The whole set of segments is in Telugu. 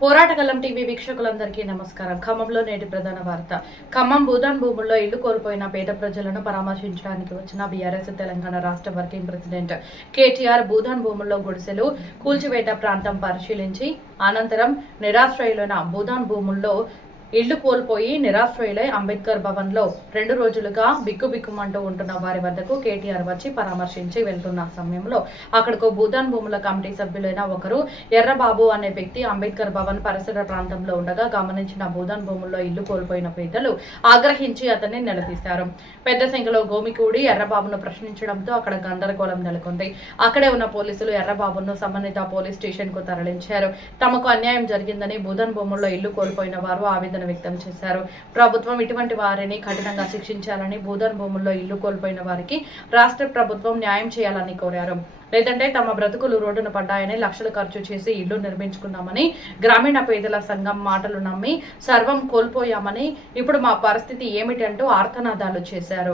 పోరాటగలం టీవీ వీక్షకులందరికీ నమస్కారం. ఖమ్మంలో నేటి ప్రధాన వార్త. ఖమ్మం భూదాన్ భూముల్లో ఇల్లు కోల్పోయిన పేద ప్రజలను పరామర్శించడానికి వచ్చిన బీఆర్ఎస్ తెలంగాణ రాష్ట్ర వర్కింగ్ ప్రెసిడెంట్ కేటీఆర్ భూదాన్ భూముల్లో గుడిసెలు కూల్చివేత ప్రాంతం పరిశీలించి అనంతరం నిరాశ్రయులైన భూదాన్ భూముల్లో ఇళ్లు కోల్పోయి నిరాశ్రయులై అంబేద్కర్ భవన్ లో 2 రోజులుగా బిక్కుబిక్కుమంటూ ఉంటున్న వారి వద్దకు కేటీఆర్ వచ్చి పరామర్శించి వెళ్తున్న సమయంలో అక్కడకు భూదాన్ భూముల కమిటీ సభ్యులైన ఒకరు ఎర్రబాబు అనే వ్యక్తి అంబేద్కర్ భవన్ పరిసర ప్రాంతంలో ఉండగా గమనించిన భూదాన్ భూముల్లో ఇల్లు కోల్పోయిన పేదలు ఆగ్రహించి అతన్ని నిలదీశారు. పెద్ద సంఖ్యలో గోమికూడి ఎర్రబాబును ప్రశ్నించడంతో అక్కడ గందరగోళం నెలకొంది. అక్కడే ఉన్న పోలీసులు ఎర్రబాబును సంబంధిత పోలీస్ స్టేషన్ కు తరలించారు. తమకు అన్యాయం జరిగిందని భూదాన్ భూముల్లో ఇల్లు కోల్పోయిన వారు ఆవేదన వ్యక్తం చేశారు. ప్రభుత్వం ఇటువంటి వారిని కఠినంగా శిక్షించాలని, భూదాన్ భూముల్లో ఇల్లు కోల్పోయిన వారికి రాష్ట్ర ప్రభుత్వం న్యాయం చేయాలని కోరారు. లేదంటే తమ బ్రతుకులు రోడ్డున పడ్డాయని, లక్షలు ఖర్చు చేసి ఇల్లు నిర్మించుకున్నామని, గ్రామీణ పేదల సంఘం మాటలు నమ్మి సర్వం కోల్పోయామని, ఇప్పుడు మా పరిస్థితి ఏమిటంటూ ఆర్తనాదాలు చేశారు.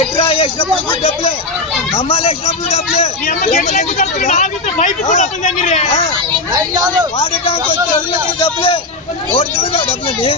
ఎట్రా వేసినప్పుడు డబ్బులే, అమ్మాలు వేసినప్పుడు డబ్బులే, వాడటానికి వచ్చే డబ్బులే, ఓడుతున్నా డబ్బులని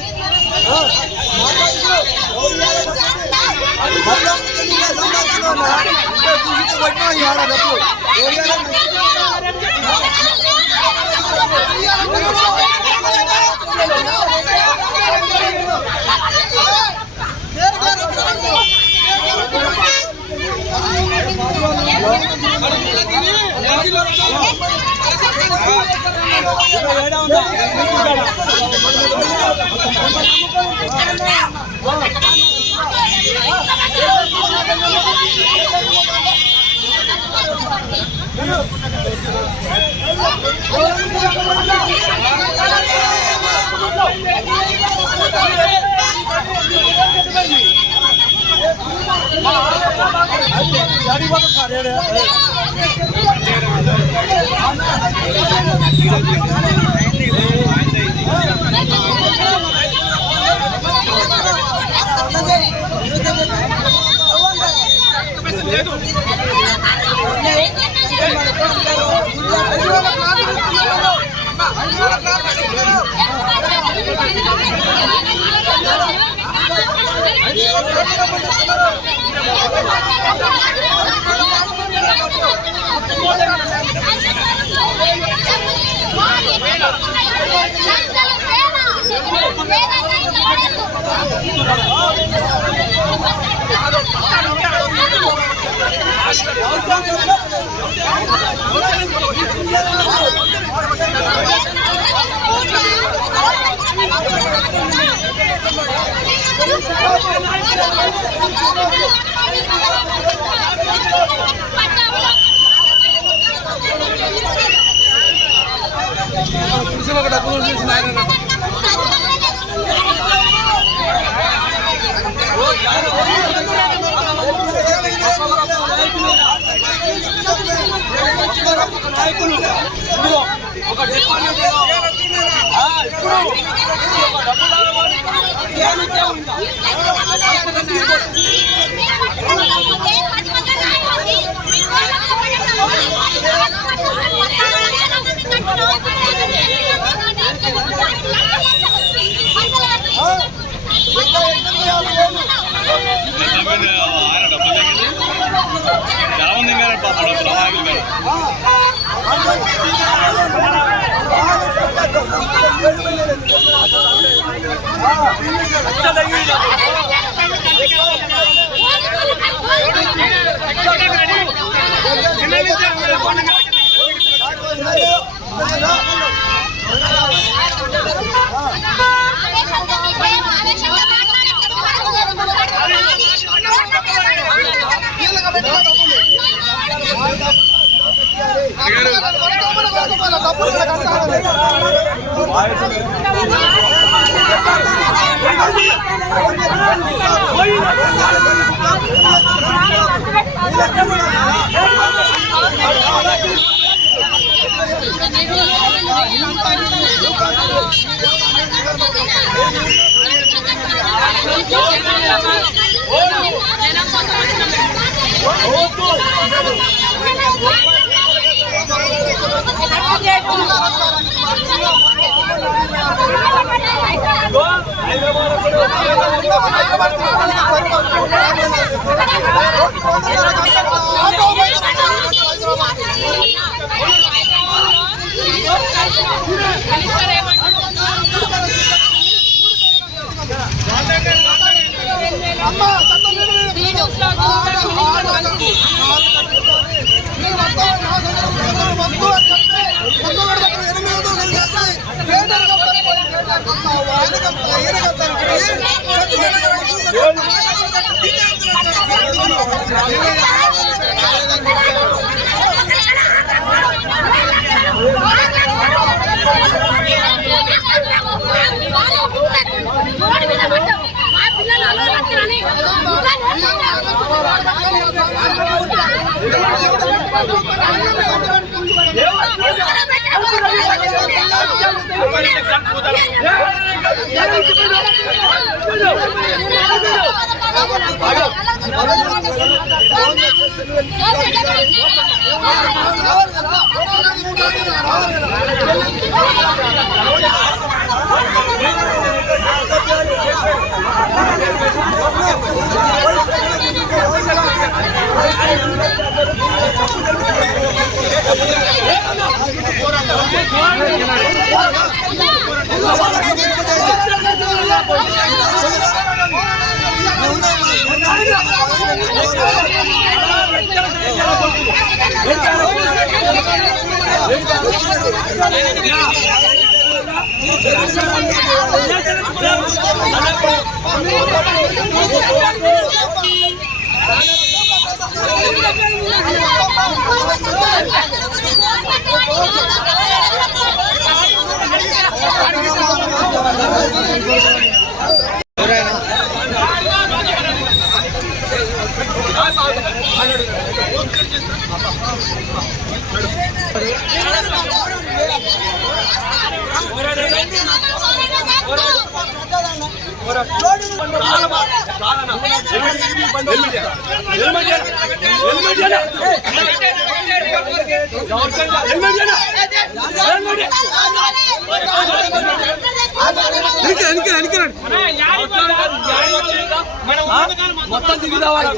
మొత్తం దిగి రావాలి.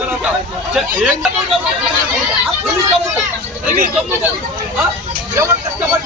ఎవరు కష్టపడి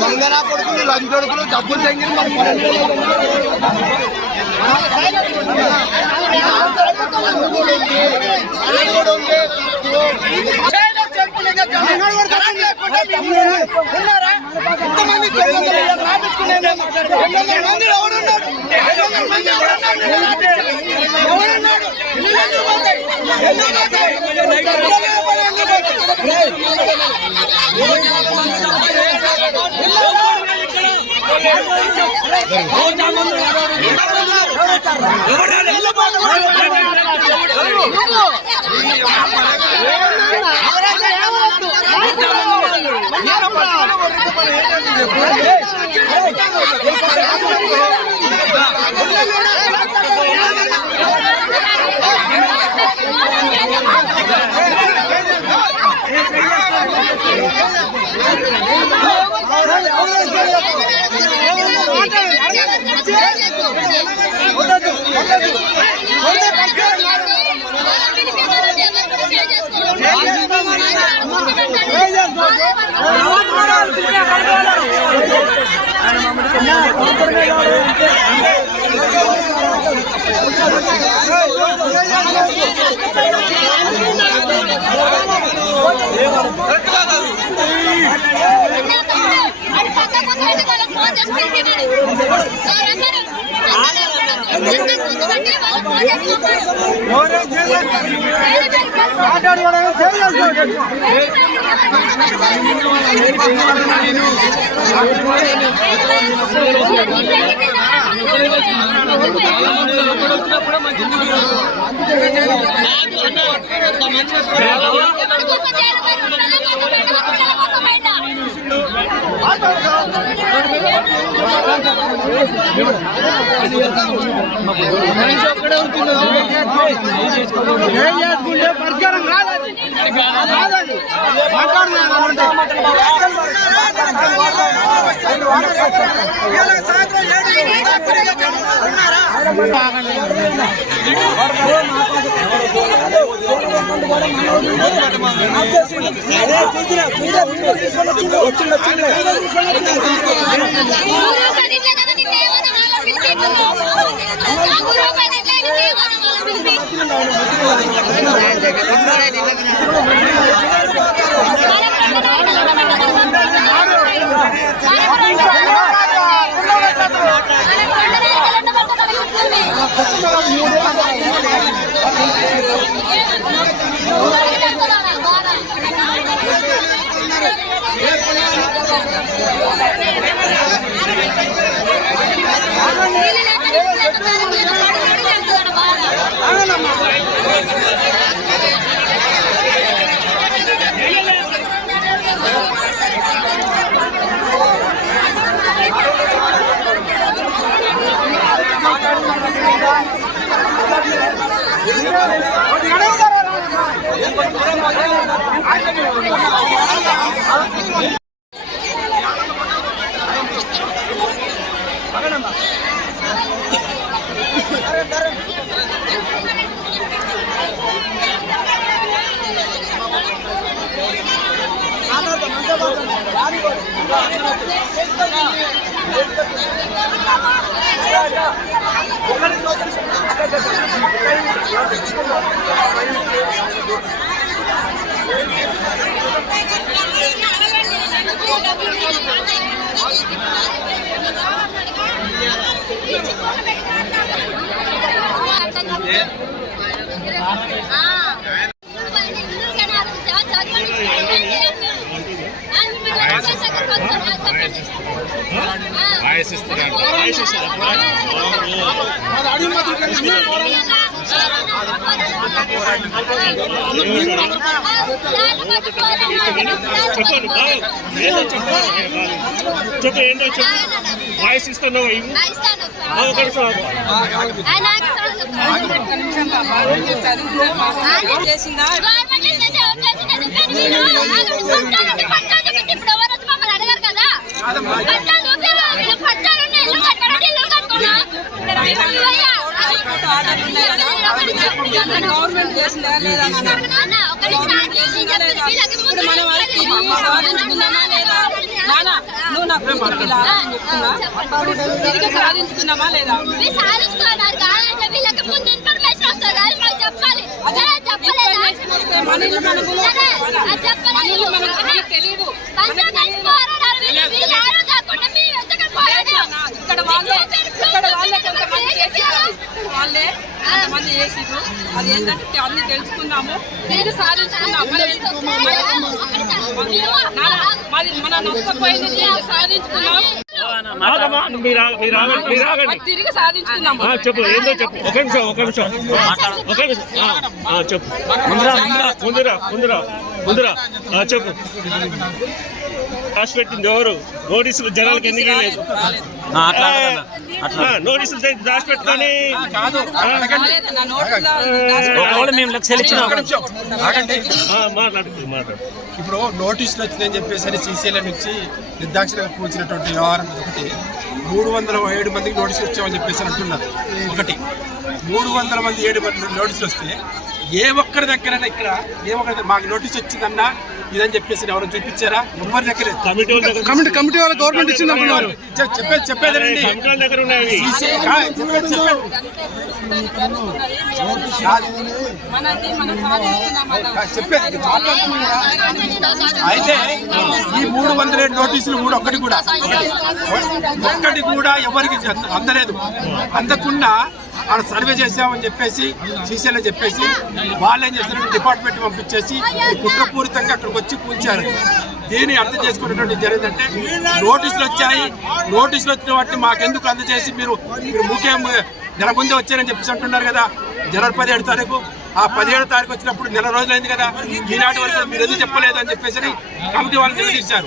బంగారా కొడుకులు లంచొడుకులు డబ్బులు తెంగిన పరిష్కారం రాదండి వాయిస్ ఇస్తున్నారంట. చెప్పండి చెప్పు ఏంటో చెప్పు. వాయిస్ ఇస్తున్నావా ఇవి ఒకటి సార్ గవర్నమెంట్ చేసిందా లేదా ఇప్పుడు మనం సాధించుకున్నామా లేదా నానా నువ్వు నాకు చెప్తున్నా తిరిగి సాధించుకున్నామా లేదా మన ఇల్లు మనకు తెలియదు ఇక్కడ వాళ్ళే కొంతమంది చేసారు వాళ్ళే కొంతమంది చేసిరు అది ఏంటంటే అన్ని తెలుసుకున్నాము తిరిగి సాధించుకున్నాము మన నష్టపోయింది తిరిగి సాధించుకున్నాము తిరిగి సాధించుకున్నాము చెప్పు ఏందో చెప్పు. ఒక నిమిషం చెప్పు. ముందురా చెప్పు. రాసి పెట్టింది ఎవరు? నోటీసులు జనాలకు ఎందుకు లేదు? నోటీసులు రాసి పెట్టుకొని మాట్లాడు. ఇప్పుడు నోటీసులు వచ్చిందని చెప్పేసి సీసీఎల్ నుంచి నిర్దాక్షిణంగా కూర్చున్నటువంటి వ్యవహారం ఒకటి. 307 మందికి నోటీసులు వచ్చామని చెప్పేసి అంటున్నారు. ఒకటి 300 మంది 7 మంది నోటీసులు వస్తే ఏ ఒక్కరి దగ్గరైనా ఇక్కడ మాకు నోటీస్ వచ్చిందన్నా ఇదని చెప్పేసి ఎవరు చూపించారా? ఎవరి దగ్గర కమిటీ వాళ్ళ గవర్నమెంట్ ఇచ్చిందంటున్నారు. చెప్పేదండి చెప్పేది. అయితే ఈ 307 నోటీసులు కూడా ఒక్కటి కూడా ఎవరికి అందలేదు. అందకుండా ఆడ సర్వే చేసామని చెప్పేసి సీసీలో చెప్పేసి వాళ్ళు ఏం చేశారు, డిపార్ట్మెంట్ పంపించేసి కుట్రపూరితంగా అక్కడికి వచ్చి కూల్చారు. దీన్ని అర్థం చేసుకున్నటువంటి జరిగిందంటే నోటీసులు వచ్చాయి, నోటీసులు వచ్చిన వాటిని మాకెందుకు అందజేసి మీరు ముఖ్యం నెల ముందే వచ్చారని చెప్పేసి అంటున్నారు కదా. జనవరి 17 తారీఖు ఆ 17 తారీఖు వచ్చినప్పుడు నెల రోజులైంది కదా. ఈనాటి వరకు మీరు ఎందుకు చెప్పలేదు అని చెప్పేసి కమిటీ వాళ్ళు నిలదీశారు.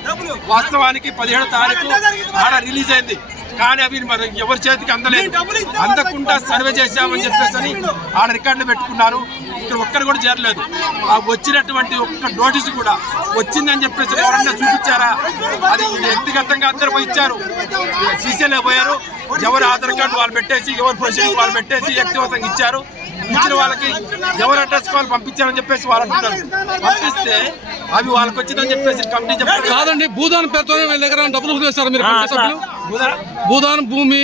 వాస్తవానికి 17 తారీఖు ఆడ రిలీజ్ అయింది, కానీ అవి మరి ఎవరి చేతికి అందలేదు. అందకుండా సర్వే చేశామని చెప్పేసి ఆడ రికార్డులు పెట్టుకున్నారు. ఇక్కడ ఒక్కరు కూడా చేరలేదు. ఆ వచ్చినటువంటి ఒక్క నోటీసు కూడా వచ్చిందని చెప్పేసి ఎవరన్నా చూపించారా? అది వ్యక్తిగతంగా అందరూ పోయి ఇచ్చారు. సీసీలో పోయారు, ఎవరు ఆధార్ కార్డు వాళ్ళు పెట్టేసి, ఎవరు ప్రొసీడింగ్ వాళ్ళు పెట్టేసి వ్యక్తిగతంగా ఇచ్చారు. ఇచ్చిన వాళ్ళకి ఎవరు అడ్రస్ వాళ్ళు పంపించారని చెప్పేసి వాళ్ళు అంటున్నారు. పంపిస్తే అవి వాళ్ళకి వచ్చిందని చెప్పేసి కమిటీ చెప్పారు. కాదండి, భూదాన్ పేరుతోనే వీళ్ళ దగ్గర డబ్బులు వసూలు చేస్తారు మీరు కమిటీ సభ్యులు. భూదాన్ భూమి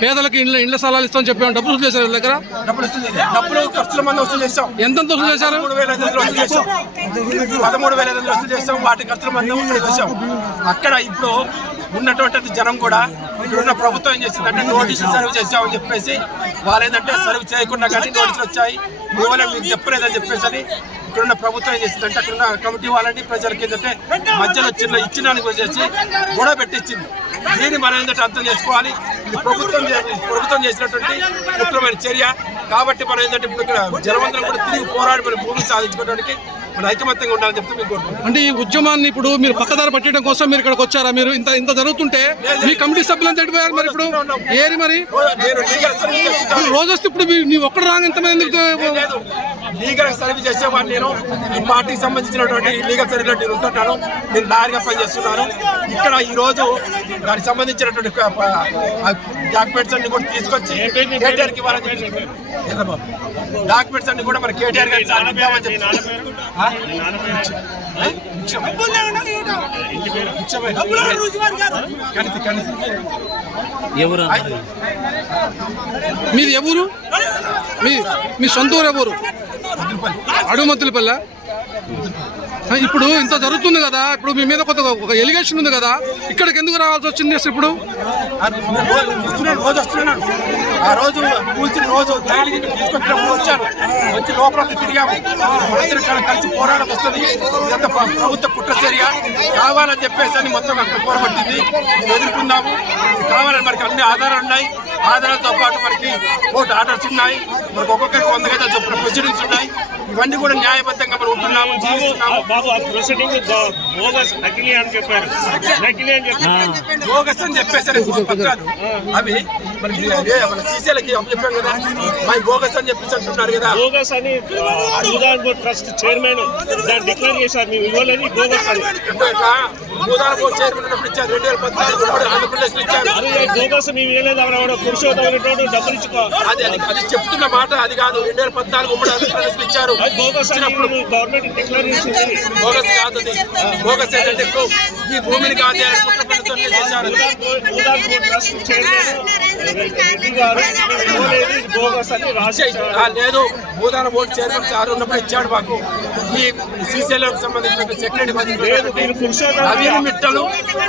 పేదలకు ఇళ్ల స్థలాలు ఇస్తామని చెప్పాము. డబ్బులు వసూలు చేశారు వీళ్ళ దగ్గర. డబ్బులు ఖర్చుల మంది వసూలు చేశాం. ఎంతెంత వసూలు చేశారు? 13,500 వసూలు చేశాం. 13,500 వసూలు చేస్తాం. వాటి ఖర్చుల మంది చేశాం. అక్కడ ఇప్పుడు ఉన్నటువంటి జనం కూడా ఇక్కడున్న ప్రభుత్వం ఏం చేసిందంటే నోటీసులు సర్వ్ చేసామని చెప్పేసి వాళ్ళు ఏంటంటే సర్వ్ చేయకుండా కానీ నోటీసులు వచ్చాయి, కేవలం మీకు చెప్పలేదని చెప్పేసి ఇక్కడున్న ప్రభుత్వం ఏం చేసిందంటే అక్కడున్న కమిటీ వాళ్ళని ప్రజలకి ఏంటంటే మధ్యలో ఇచ్చినానికి వచ్చేసి గొడవ పెట్టించింది. దీన్ని మనం ఏంటంటే అర్థం చేసుకోవాలి. ఇది ప్రభుత్వం చేసినటువంటి ముఖ్యమైన చర్య. కాబట్టి మనం ఏంటంటే ఇప్పుడు ఇక్కడ జనమందరం కూడా తిరిగి పోరాడి మన భూమిని సాధించుకోవడానికి మన ఐకమత్యంగా ఉండాలని చెప్తే మీకు కోరుకుంటున్నాం. అంటే ఈ ఉద్యమాన్ని ఇప్పుడు మీరు పక్కదారి పట్టడం కోసం మీరు ఇక్కడికి వచ్చారా? మీరు ఇంత జరుగుతుంటే మీ కమిటీ సభ్యులు అంతా ఎడిపోయారు మరి ఇప్పుడు ఏరి మరి నేను లీగల్ సర్వీస్ చేస్తాను. రోజు వస్తే ఇప్పుడు నీ ఒక్కడు రాగా ఎంతమంది లీగల్ సర్వీస్ చేసేవాడిని. నేను ఈ పార్టీకి సంబంధించినటువంటి లీగల్ సర్వీస్ నేను ఉంటున్నాను. నేను లాయర్గా పనిచేస్తున్నాను. ఇక్కడ ఈ రోజు దానికి సంబంధించినటువంటి డాక్యుమెంట్స్ అన్ని కూడా తీసుకొచ్చి కేటీఆర్కి ఇవ్వాలని చెప్పి డాక్యుమెంట్స్ అన్ని కూడా మన కేటీఆర్ గారికి ఇద్దామని చెప్పి మీది ఎవరు? మీ సొంత ఊరు ఎవరు? అడుగుమతులపల్లె. ఇప్పుడు ఇంత జరుగుతుంది కదా, ఇప్పుడు మీ మీద ఒక ఎలిగేషన్ ఉంది కదా, ఇక్కడికి ఎందుకు రావాల్సి వచ్చింది అసలు ఇప్పుడు? రోజు వస్తున్నాను, ఆ రోజు కూర్చుని రోజు తీసుకొచ్చినప్పుడు వచ్చాను, వచ్చి లోపల తిరిగాము, కలిసి పోరాటం వస్తుంది, ఇదంతా ప్రభుత్వ కుట్ర చర్య కావాలని చెప్పేసి అని మొత్తం అక్కడ పోరాపట్టింది, ఎదుర్కొందాము, కావాలని మనకి అన్ని ఆధారాలు ఉన్నాయి, ఆధారాలతో పాటు మనకి కోర్టు ఆర్డర్స్ ఉన్నాయి, మనకు ఒక్కొక్కరికి 100 గజాలు చొప్పున ప్రొసీడింగ్స్ ఉన్నాయి, ఇవన్నీ కూడా న్యాయబద్ధంగా మనం ఉంటున్నాము, జీవిస్తున్నాము. బాబు ఆ ప్రొసీడింగ్ బోగస్ నకిలీ అని చెప్పారు, నకిలీ అని చెప్పారు, బోగస్ అని చెప్పేసరి పత్రాలు అవి మన సీసీలకి చెప్పాం కదా, మై బోగస్ అని చెప్పేసి అంటున్నారు కదా. బోగస్ అని భూదాన్ బోర్డ్ ట్రస్ట్ చైర్మన్ దాన్ని డిక్లేర్ చేశారు, మేము ఇవ్వాలని బోగస్ అని. భూదాన్ బోర్డు చైర్మన్ ఇచ్చారు 2014 ఆంధ్రప్రదేశ్ లో ఇచ్చారు. బోగస్ మేము ఇవ్వలేదు, అక్కడ పురుషోత్తమ డబ్బులు ఇచ్చుకో, అది చెప్తున్న మాట అది కాదు. 2014 ఉమ్మడి ఆంధ్రప్రదేశ్ లో ఇచ్చారు. బోగస్ అని గవర్నమెంట్ డిక్లేర్ చేసింది. బోగస్ కాదు, బోగస్ ఏంటంటే ఈ భూమిని కాదు చేశారు. Bhoodan board trust chairman Reddy గారు ఇవ్వలేదు బోగస్ అని రాసి లేదు. భూదాన బోర్డు చైర్మన్ సార్ ఉన్నప్పుడు ఇచ్చాడు మాకు. ఈ శ్రీశైలంకి సంబంధించిన సెక్రటరీ నవీన్ మిట్టలు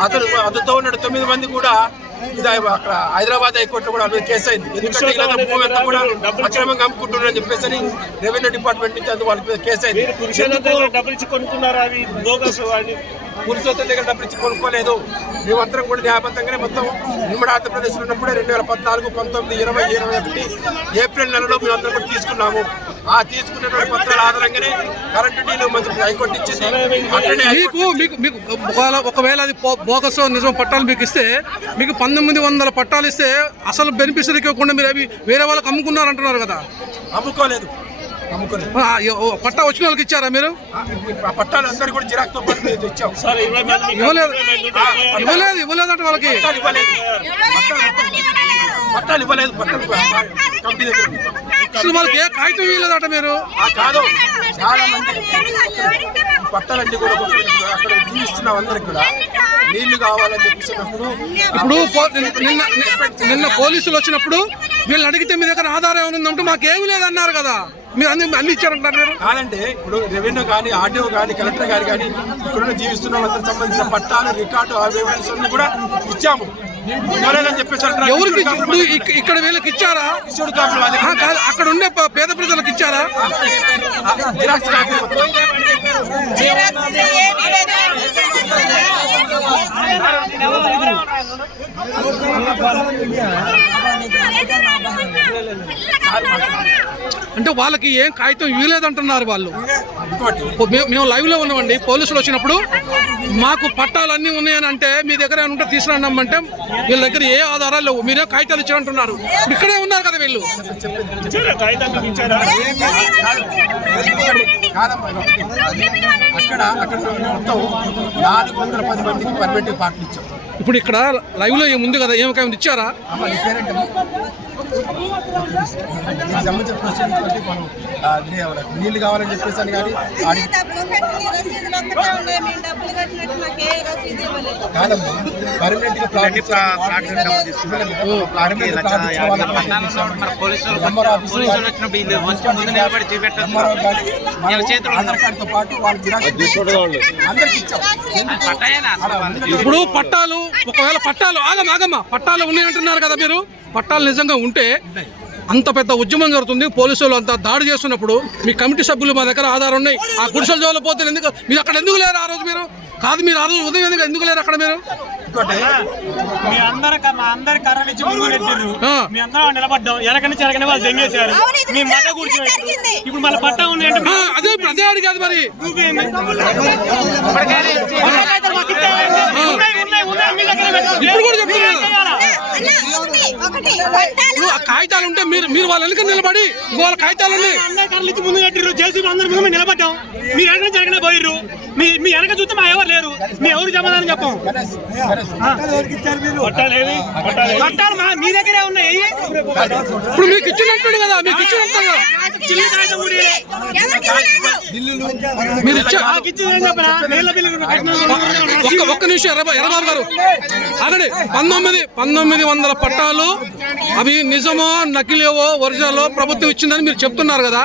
అతనితో ఉన్న 9 మంది కూడా ఇది అక్కడ హైదరాబాద్ హైకోర్టు కూడా అవి కేసు అయింది. ఎందుకంటే ఇలా భూమి అంతా కూడా అక్రమంగా అమ్ముకుంటున్నారని చెప్పేసి రెవెన్యూ డిపార్ట్మెంట్ నుంచి అందుకు వాళ్ళ మీద కేసు అయింది. డబ్బులు ఇచ్చి కొనుక్కున్నారు, అవి బోగస్ అని. పురుషోత్తం దగ్గర డబ్బులు ఇచ్చి కొనుక్కోలేదు. మేమందరం కూడా న్యాయబద్ధంగానే మొత్తం ఉమ్మడి ఆంధ్రప్రదేశ్లో ఉన్నప్పుడే 2014, 19, 20, 21 ఏప్రిల్ నెలలో మేమందరం కూడా తీసుకున్నాము. ఆ తీసుకున్నటువంటి పత్రాల ఆధారంగానే కరెంటు డీలు మంచి హైకోర్టు ఇచ్చింది. మీకు ఒకవేళ అది బోగస్ నిజం పట్టాలు మీకు ఇస్తే, మీకు 1900 పట్టాలు ఇస్తే అసలు బెనిఫిషరీకి ఇవ్వకుండా మీరు అవి వేరే వాళ్ళకి అమ్ముకున్నారంటున్నారు కదా. అమ్ముకోలేదు. పట్టా వచ్చిన వాళ్ళకి ఇచ్చారా మీరు? ఆ పట్టాలు అందరూ కూడా జిరాక్స్ తో పాటు ఇచ్చాం. ఇవ్వలేదు అంటే వాళ్ళకి పట్టాలు ఇవ్వలేదు. కంపెనీ అసలు వాళ్ళకి ఏ కాగితం ఇవ్వలేదట మీరు? కాదు, చాలా మంది పట్టాలన్నీ కూడా అక్కడ జీవిస్తున్నాం, అందరికి కూడా నీళ్లు కావాలని చెప్పినప్పుడు ఇప్పుడు నిన్న పోలీసులు వచ్చినప్పుడు వీళ్ళని అడిగితే మీ దగ్గర ఆధారం ఏమైందంటూ మాకేమీ లేదన్నారు కదా, మీరు అన్ని ఇచ్చారంటారు మీరు? కాదంటే ఇప్పుడు రెవెన్యూ కానీ, ఆర్డీఓ కానీ, కలెక్టర్ గారు కానీ ఇక్కడ జీవిస్తున్న వాళ్ళకి సంబంధించిన పట్టాలు, రికార్డు, ఎవిడెన్స్ అన్ని కూడా ఇచ్చాము. ఎవరికి ఇక్కడ వీళ్ళకి ఇచ్చారా? అక్కడ ఉండే పేద ప్రజలకు ఇచ్చారా? అంటే వాళ్ళకి ఏం కాగితం ఇవ్వలేదంటున్నారు వాళ్ళు. మేము లైవ్ లో ఉన్నామండి, పోలీసులు వచ్చినప్పుడు మాకు పట్టాలు అన్నీ ఉన్నాయని అంటే మీ దగ్గర ఏమైనా ఉంటే తీసుకురండి, వీళ్ళ దగ్గర ఏ ఆధారాలు లేవు, మీరే కాగితాలు ఇచ్చారంటున్నారు. ఇక్కడే ఉన్నారు కదా వీళ్ళు. అక్కడ మొత్తం 410 మందికి పర్మిటివ్ పార్టీలు ఇచ్చాం. ఇప్పుడు ఇక్కడ లైవ్ లో ఏముంది కదా, ఏమైనా ఇచ్చారా? నీళ్లు కావాలని చెప్పేసి అని కానీ కాదమ్మా, పర్మనెంట్ గా పాటు అందరికి ఇచ్చాం. ఇప్పుడు పట్టాలు, ఒకవేళ పట్టాలు ఆగమ్మా పట్టాలు ఉన్నాయంటున్నారు కదా మీరు, పట్టాలు నిజంగా ఉంటే అంత పెద్ద ఉద్యమం జరుగుతుంది, పోలీసులు అంతా దాడి చేస్తున్నప్పుడు మీ కమిటీ సభ్యులు మా దగ్గర ఆధారం ఉన్నాయి, ఆ గుడిసెల జోలు పోతే ఎందుకు మీరు అక్కడ ఎందుకు లేరు? ఆ రోజు మీరు కాదు, మీరు ఆ రోజు ఉదయం ఎందుకు లేరు అక్కడ మీరు? మీ అందరి కర్రలు ఇచ్చి ముందు పెట్టారు, మీ అందరం నిలబడ్డాం, వెనక నుంచి వెనకనే వాళ్ళు దెంగేశారు, మీ మట్ట కూర్చోబెట్టారు. ఇప్పుడు మళ్ళీ పట్టా ఉంది అంటే అదే అడిగాదు మరి. ఇప్పుడు కూడా చెప్తున్నారు కాగితాలు ఉంటే మీరు వాళ్ళ వెనక నిలబడి వాళ్ళ కాగితాలు ఉన్నాయి. అందరి కర్రలు ఇచ్చి ముందు పెట్టారు, చేసి అందరి ముందు నిలబడ్డాం, మీరు వెనక నుంచి వెనకనే పోయిర్రు, మీ వెనక చూస్తే మా ఎవరు లేరు, మీ ఎవరు జమాదని చెప్పం. పట్టాలు మీ దగ్గరే ఉన్నాయి. ఇప్పుడు మీకు ఇచ్చినట్టు కదా, మీకు ఇచ్చినట్టు మీరు ఒక్క నిమిషం ఎర్రబాబు గారు అగండి. 1900 పట్టాలు అవి నిజమో నకిలీవో ఒరిజినల్ ప్రభుత్వం ఇచ్చిందని మీరు చెప్తున్నారు కదా.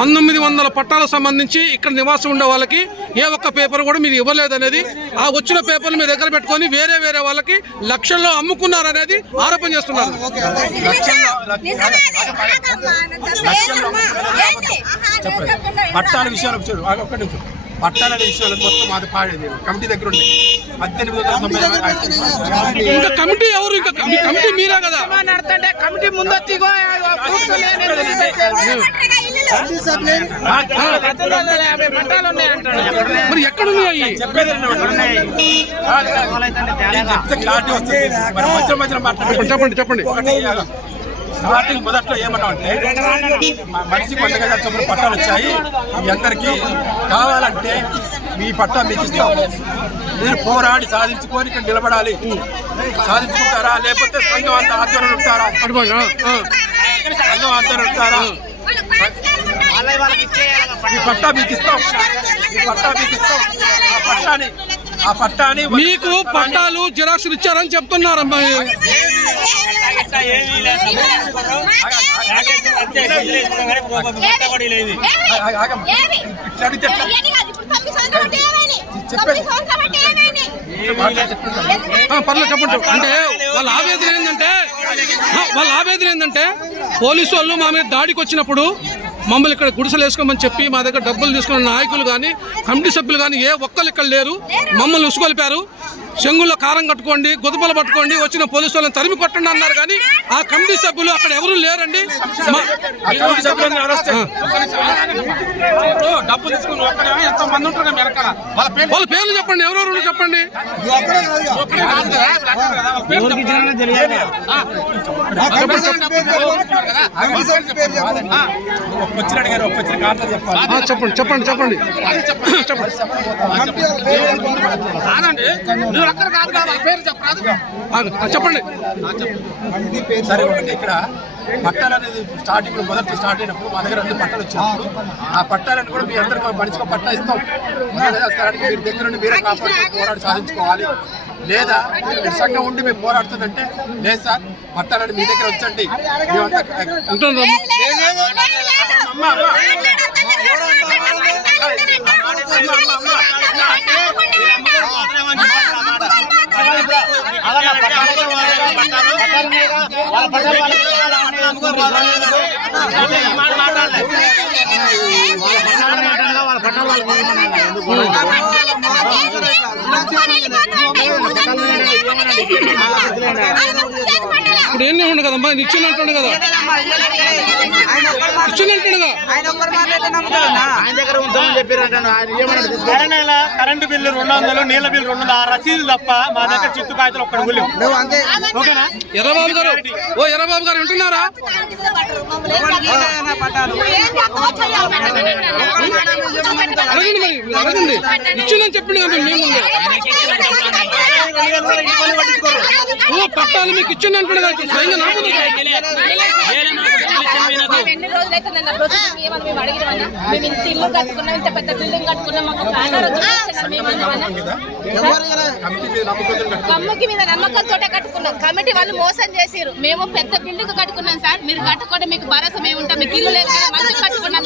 1900 పట్టాలకు సంబంధించి ఇక్కడ నివాసం ఉండే వాళ్ళకి ఏ ఒక్క ఒక్క పేపర్ కూడా మీరు ఇవ్వలేదు అనేది, ఆ వచ్చిన పేపర్లు మీ దగ్గర పెట్టుకొని వేరే వేరే వాళ్ళకి లక్షల్లో అమ్ముకున్నారనేది ఆరోపణ చేస్తున్నారు. పట్టాల విషయాలు వచ్చాడు ఒక్క నిమిషం. పట్టాల విషయాలు మొత్తం అది పాడేది కమిటీ దగ్గర ఉండే 1890. ఇంకా కమిటీ ఎవరు? ఇంకా కమిటీ మీరే కదా. కమిటీ ముందు వచ్చి మరి ఎక్కడ ఉన్నాయి? చెప్పేది క్లారిటీ వస్తుంది. మరి మధ్య మధ్యలో మాట్లాడండి. చెప్పండి. స్టార్టింగ్ మొదట్లో ఏమన్నా అంటే మనిషికి 100 గజాల చొప్పున పట్టాలు వచ్చాయి, మీ అందరికీ కావాలంటే మీ పట్టా మీకు ఇస్తాం, మీరు పోరాడి సాధించుకొని ఇక్కడ నిలబడాలి. సాధించుకుంటారా లేకపోతే సంఘం అంత ఆధ్వర్యంలో ఉంటారా? సంఘం ఆధ్వర్యంలో ఉంటారా? ఈ పట్టా మీకు ఇస్తాం, ఈ పట్టా మీకు ఇస్తాం. ఆ పట్టాని మీకు పట్టాలు జిరాక్సులు ఇచ్చారని చెప్తున్నారమ్మా. పర్లేదు చెప్పండి. అంటే వాళ్ళ ఆవేదన ఏంటంటే పోలీసు వాళ్ళు మా మీద దాడికి వచ్చినప్పుడు మమ్మల్ని ఇక్కడ గుడిసెలు వేసుకోమని చెప్పి మా దగ్గర డబ్బులు తీసుకున్న నాయకులు కానీ కమిటీ సభ్యులు కానీ ఏ ఒక్కరు ఇక్కడ లేరు. మమ్మల్ని ఉసుకొలిపారు. చెంగుల్లో కారం కట్టుకోండి, గుదపలు పట్టుకోండి, వచ్చిన పోలీసు వాళ్ళని తరిమి కొట్టండి అన్నారు. కానీ ఆ కమిటీ సభ్యులు అక్కడ ఎవరు లేరండి. డబ్బు తీసుకుని ఎంతో మంది ఉంటారు వెనకాల. వాళ్ళ పేర్లు చెప్పండి, ఎవరెవరు చెప్పండి. చెప్పండి. సరే ఒకటి, ఇక్కడ పట్టాలు అనేది స్టార్టింగ్ మొదటి స్టార్ట్ అయినప్పుడు మా దగ్గర 2 పట్టాలు వచ్చినప్పుడు ఆ పట్టాలను కూడా మీ అందరికీ మనిషికి పట్టా ఇస్తాం. స్థలానికి మీరు దగ్గర నుండి మీరే కాపాడుతూ పోరాడి సాధించుకోవాలి. లేదా మీరు సంఘం ఉండి మేము పోరాడుతుందంటే లేదు సార్ పట్టాలని మీ దగ్గర వచ్చండి ఇప్పుడు ఎన్ని ఉండు కదమ్మా, ఇచ్చినట్టు కదా, ఇచ్చినట్టుగా కరెంటు బిల్లు 200, నీళ్ళ బిల్లు 200, ఆ రసీదు తప్ప మా దగ్గర చిత్తు కాగితాలు ఒక్కడు గుళ్ళు. ఎర్రబాబు గారు, ఓ ఎర్రబాబు గారు వింటున్నారా? అడగండి, మరి అడగండి. ఇచ్చిందని చెప్పింది కదా మేము. ఓ పట్టాలు మీకు ఇచ్చింది అంటున్నా కదా, స్వయంగా నాకు ఎన్ని రోజులు అయితే మేము అడిగిన మేము ఇంత ఇల్లు కట్టుకున్నాం, ఇంత పెద్ద బిల్డింగ్ కట్టుకున్నాం, మాకు కమ్ముకి మీద నమ్మకంతో కట్టుకున్నాం. కమిటీ వాళ్ళు మోసం చేసారు. మేము పెద్ద బిల్డింగ్ కట్టుకున్నాం సార్, మీరు కట్టుకోండి, మీకు భరోసా మేము ఉంటాం, మీకు ఇల్లు లేదు కదా మంచిగా కట్టుకున్నాం,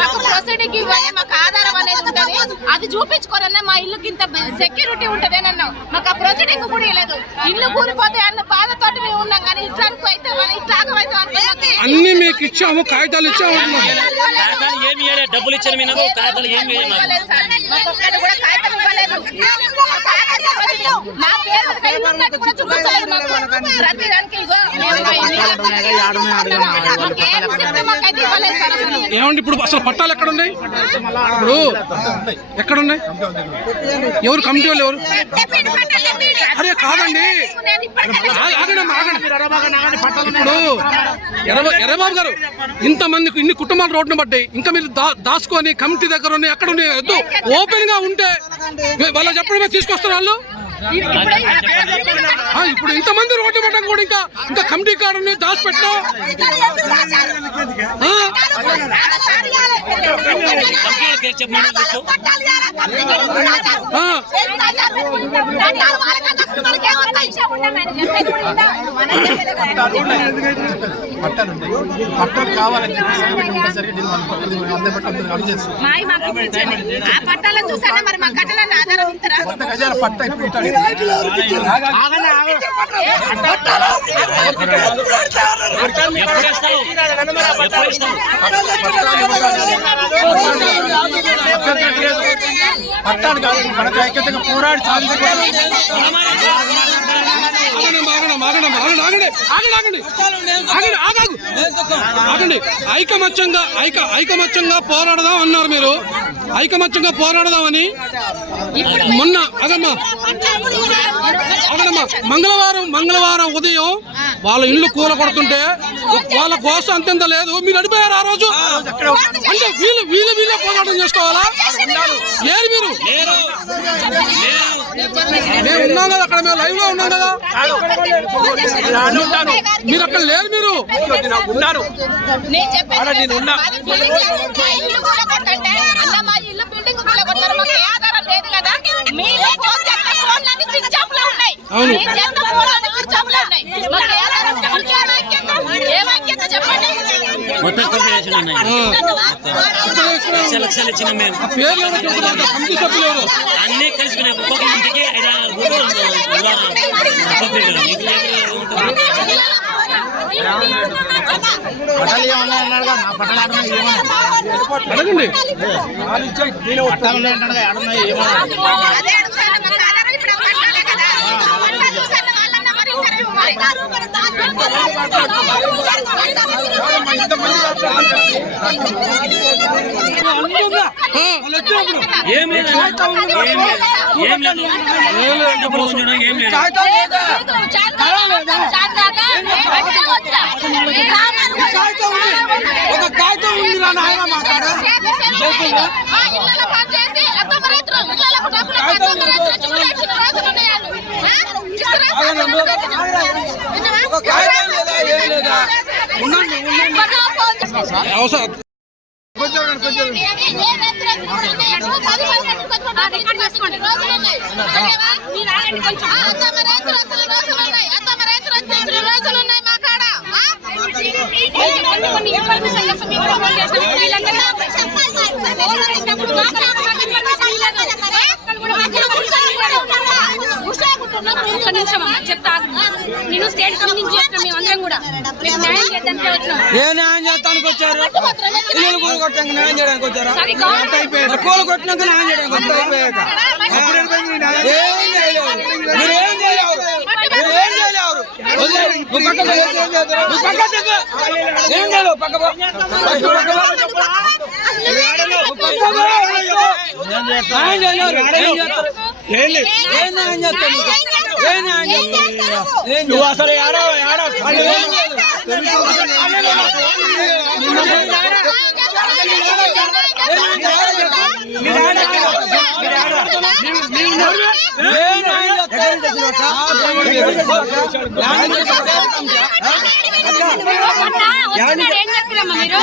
మాకు ప్రొసీడింగ్ ఇవ్వండి, మాకు ఆధారం అనేది ఉంటుంది, అది చూపించుకోరన్నా మా ఇల్లుకి ఇంత సెక్యూరిటీ ఉంటుంది అని అన్నాం. మాకు ఆ ప్రొసీడింగ్ కూడా లేదు. ఇల్లు కూలిపోతే అన్న బాధతో మేము ఉన్నాం. కానీ ఇట్లా అయితే అన్ని మీకు ఇచ్చాము, కాగితాలు ఇచ్చాము. డబ్బులు ఇచ్చారు మీరు, కాగితాలు ఏమి ఏమండి ఇప్పుడు అసలు పట్టాలు ఎక్కడ ఉన్నాయి? ఇప్పుడు ఎక్కడున్నాయి? ఎవరు కమిటీ వాళ్ళు ఎవరు? అరే కాదండి, ఇప్పుడు ఎర్రబాబు గారు ఇంతమందికి ఇన్ని కుటుంబాలు రోడ్డును పడ్డాయి, ఇంకా మీరు దాచుకొని కమిటీ దగ్గర ఉన్నాయి, అక్కడ ఉన్నాయి, వద్దు ఓపెన్ గా ఉంటే వాళ్ళ చెప్పడమే తీసుకొస్తారు వాళ్ళు. ఇప్పుడు ఇంతమంది రోడ్డు పడ్డా కూడా ఇంకా కమిటీ కార్డు ఉన్నాయి, దాచిపెట్టినా పట్టాలు కావాలని పట్టాలు వాళ్ళని చూసారా మరి మా కట్టడానికి ఆధారం ఇస్తారా? 100 గజాల పట్ట ఇప్పుడు ఇటు పట్టాలు కాదు, మనకు ఐక్యతగా పోరాడి సాధించుకోవాలి. ఆగండి. ఐకమత్యంగా పోరాడదాం అన్నారు మీరు. ఐకమత్యంగా పోరాడదామని మొన్న అదమ్మా మంగళవారం ఉదయం వాళ్ళ ఇల్లు కూల కొడుతుంటే వాళ్ళ కోసం అంతెంత లేదు, మీరు అడిపోయారు ఆ రోజు. అంటే వీళ్ళే పోరాటం చేసుకోవాలా? లేరు మీరు. మేము ఉన్నాం కదా అక్కడ, మేము లైవ్ లో ఉన్నాం కదా. మీరు అక్కడ లేరు. మీరు ఉన్నారు. నేను చెప్పాను ఇల్లు కూలగొట్టంటే అన్న మా ఇల్లు బిల్డింగ్ కూలగొట్టారు, మాకు ఏ ఆధారం లేదు కదా. మీరు ఫోన్ చేస్తే ఫోన్లన్నీ స్విచ్ ఆఫ్ లో ఉన్నాయి. మీరు చేస్తే ఫోన్లన్నీ స్విచ్ ఆఫ్ లో ఉన్నాయి. మాకు ఏ ఆధారం ఏం ఐక్యత చెప్పండి. మొత్తం కంప్లీట్ ఉన్నాయి. లక్షలు ఇచ్చిన మేము అన్ని కలిసి ఒక్కొక్క ఇంటికి 5-6 అడగండి. ఏం లేదు. ఒక కాగితం ఉంది రా నాయన మా కాడ. ఒక కాగితం లేదా ఏం లేదా? ఉండండి. చెప్తా నేను స్టేట్ కమిటీ నుంచి చెప్తాను. మేమందరం కూడా న్యాయం చేద్దానికి వచ్చినాం. ఏ న్యాయం చేస్తానికి వచ్చారు? ఇల్లు కూల కొట్టాక న్యాయం చేయడానికి వచ్చారా? కూల కొట్టినాక న్యాయం చేయడానికి వచ్చారు. అయిపోయాక ఏం చేయలేరు. మీరేం చేయలేరు. మీరేం చేయలేరు. నువ్వు పక్క ఏం చేయలేవు. పక్క నువ్వు అసలు ఏడో ఏం చెప్పిరమ్మా మీరు?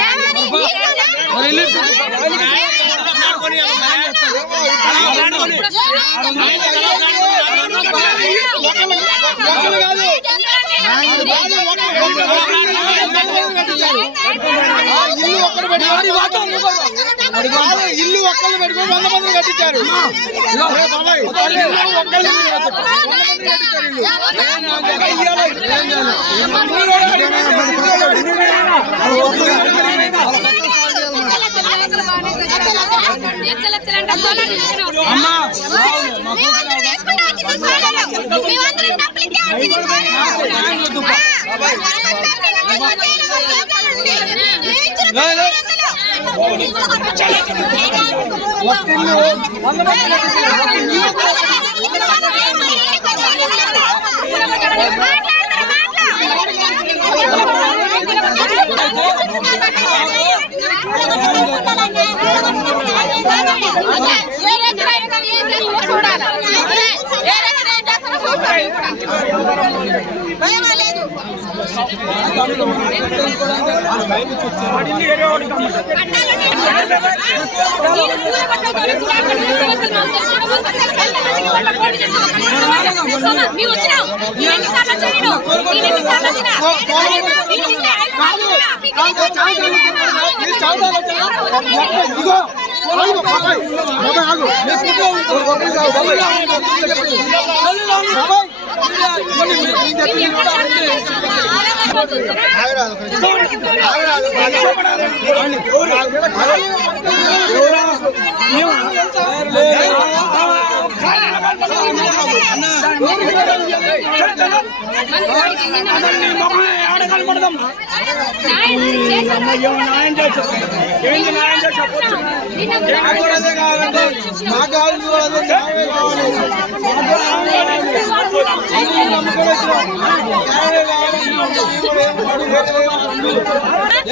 ఇల్లు ఒక్కళ్ళు పెట్టుకొని 100 మంది కట్టించారు.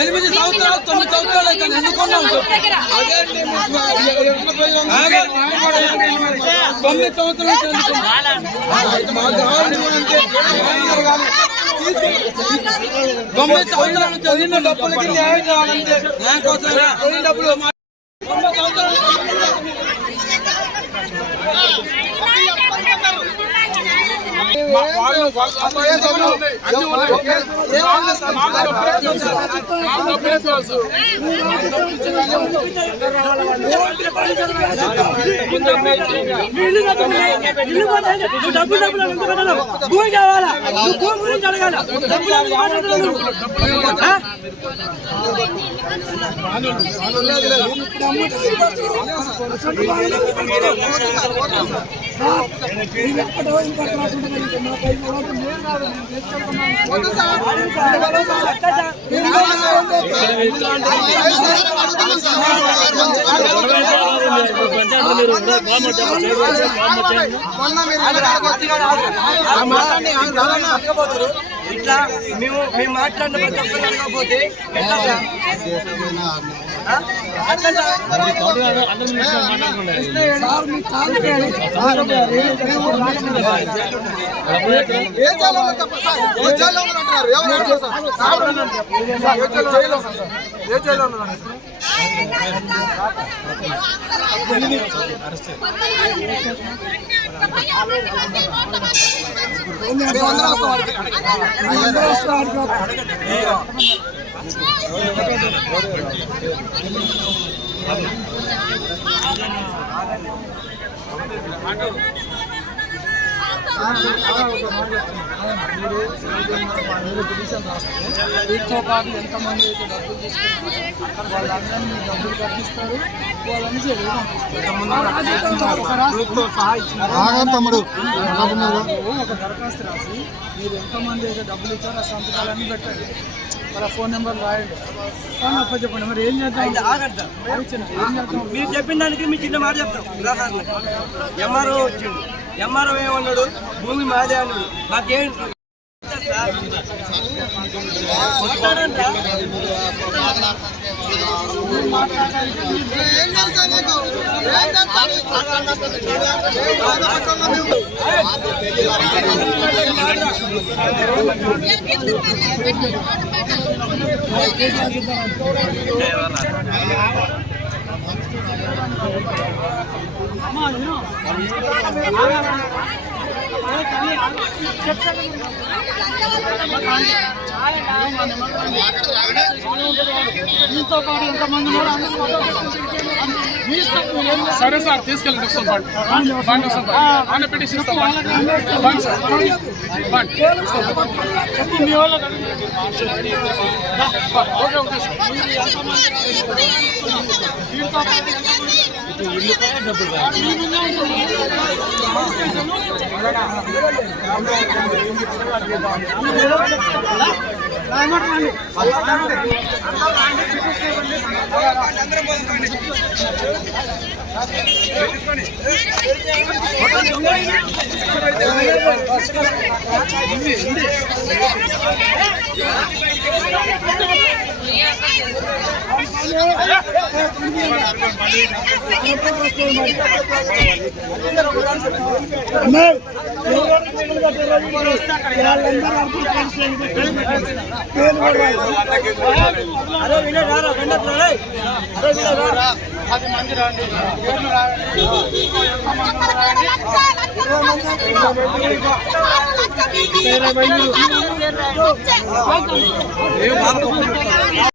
ఎనిమిది సంవత్సరాలు 9 సంవత్సరాలు అయితే ఎందుకున్నాం 9 సంవత్సరాలు తొమ్మిది సంవత్సరాలు చదివిన డబ్బులకి న్యాయం కావాలంటే న్యాయం కోసం డబ్బులు 9 సంవత్సరాలు భూమి కావాలా భూమి గురించి అడగాల ఇట్లా మేము మాట్లాడిన ప్రతి ఒక్కరు అడగకపోతే ఎట్లా వీటితో పాటు ఎంతమంది అయితే డబ్బులు తీసుకుంటారో వాళ్ళందరినీ డబ్బులు కట్టిస్తారు, వాళ్ళని జైలుకి పంపిస్తారు. ఒక దరఖాస్తు రాసి మీరు ఎంతమంది అయితే డబ్బులు ఇచ్చారో ఆ సంతకాలన్నీ పెట్టండి, వాళ్ళ ఫోన్ నెంబర్ రాయండి, ఫోన్ అప్ప చెప్పండి. మరి ఏం చేద్దాం? మీరు చెప్పిన దానికి మీ చిన్న మాట చెప్తాం. ఉదాహరణ ఎంఆర్ఓ వచ్చిండు, ఎంఆర్ఓ ఏమన్నాడు, భూమి మాదే అన్నాడు. మాకేం సరే సార్, తీసుకెళ్ళండి. పిటిషన్ మీ వాళ్ళ ఏ